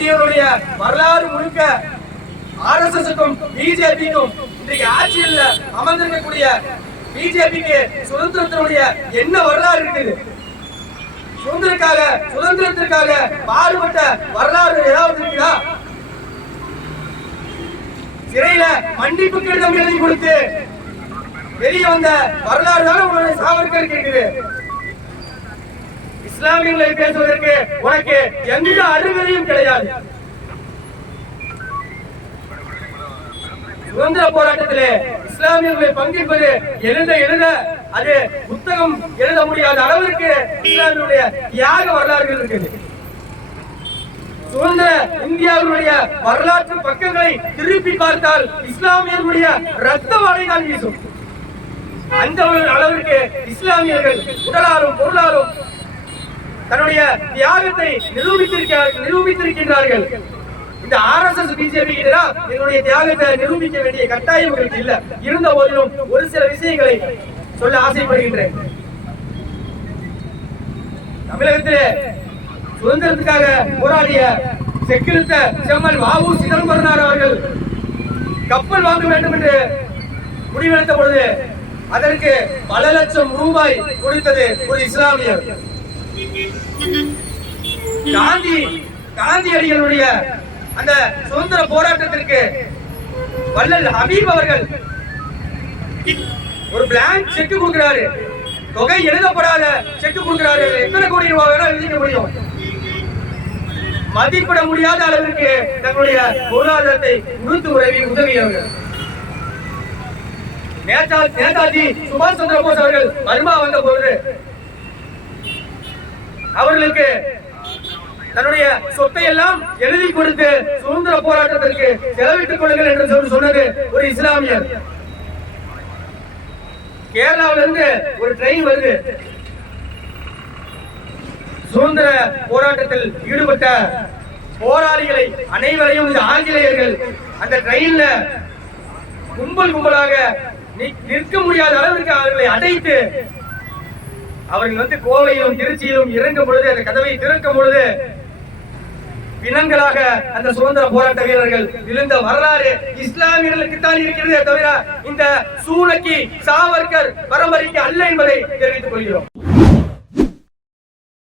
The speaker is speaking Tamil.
இந்தியாவுடைய வரலாறு முழுக்க RSSக்கும் பிஜேபிக்கும் இன்றைக்கு ஆட்சியில் அமர்ந்திருக்கக்கூடிய பிஜேபிக்கு சுதந்திரத்தினுடைய என்ன வரலாறு இருக்குது? சுதந்திரத்திற்காக பாடுபட்ட வரலாறு ஏதாவது இருக்குதா? சிறையில மன்னிப்பு கடிதம் எழுதி கொடுத்து வெளியே வந்த வரலாறு தான் உங்களுடைய சாவர்கருக்கு இருக்குது. இஸ்லாமியர்களை பேசுவதற்கு உனக்கு எந்த அருகதையும் கிடையாது. சுதந்திர போராட்டத்திலே இஸ்லாமியர்களை பங்கேற்பது எழுத அது புத்தகம் எழுத முடியாத அளவிற்கு இஸ்லாமியருடைய தியாக வரலாறுகள் இருக்குது. சுதந்திர இந்தியாவுடைய வரலாற்று பக்கங்களை திருப்பி பார்த்தால் இஸ்லாமியர்களுடைய ரத்த வாடை தான் வீசும். அந்த அளவிற்கு இஸ்லாமியர்கள் உடலாலும் பொருளாலும் தன்னுடைய தியாகத்தை நிரூபித்திருக்கின்றார்கள். இந்த RSS பிஜேபி என்னுடைய தியாகத்தை நிரூபிக்க வேண்டிய கட்டாயம் இல்ல. இருந்த போதிலும் ஒரு சில விஷயங்களை சொல்ல ஆசைப்படுகின்றேன். தமிழகத்திலே சுதந்திரத்துக்காக போராடிய செக்கிழுத்த செம்மல் வ.உ. சிதம்பரனார் அவர்கள் கப்பல் வாங்க வேண்டும் என்று முடிவெடுத்த பொழுது அதற்கு பல லட்சம் ரூபாய் கொடுத்தது ஒரு இஸ்லாமியர். காந்தியடிகளுடைய அந்த சுதந்திர போராட்டத்திற்கு வள்ளல் ஹபீப் அவர்கள் ஒரு பிளாங்க் செக் கொடுக்கிறாரு. தொகை எழுதப்படாத செக் கொடுக்கிறாரு. எத்தனை கோடி ரூபாய் வேணா எழுதிக்க முடியும். மதிப்பிட முடியாத அளவிற்கு தங்களுடைய பொருளாதாரத்தை உறுத்து உதவியவர்கள். நேதாஜி சுபாஷ் சந்திர போஸ் அவர்கள் பர்மா வந்த போது அவர்களுக்கு தன்னுடைய சொத்தை எல்லாம் எழுதி கொடுத்து சுதந்திர போராட்டத்திற்கு செலவிட்டுக் கொள்ளுங்கள் என்று சொன்னது ஒரு இஸ்லாமியர். கேரளாவில இருந்து ஒரு ட்ரெயின் வருது. சுதந்திர போராட்டத்தில் ஈடுபட்ட போராளிகளை அனைவரையும் இந்த ஆங்கிலேயர்கள் அந்த ட்ரெயின்ல கும்பலாக நிற்க முடியாத அளவிற்கு அவர்களை அடைத்து அவர்கள் கோவையிலும் திருச்சியிலும் இறங்கும் பொழுது அந்த கதவை திறக்கும் பொழுது பிணங்களாக அந்த சுதந்திர போராட்ட வீரர்கள் விழுந்த வரலாறு இஸ்லாமியர்களுக்கு தான் இருக்கிறதே தவிர இந்த சூனக்கி சாவர்கர் பரம்பரைக்கு அல்ல என்பதை தெரிவித்துக் கொள்கிறோம்.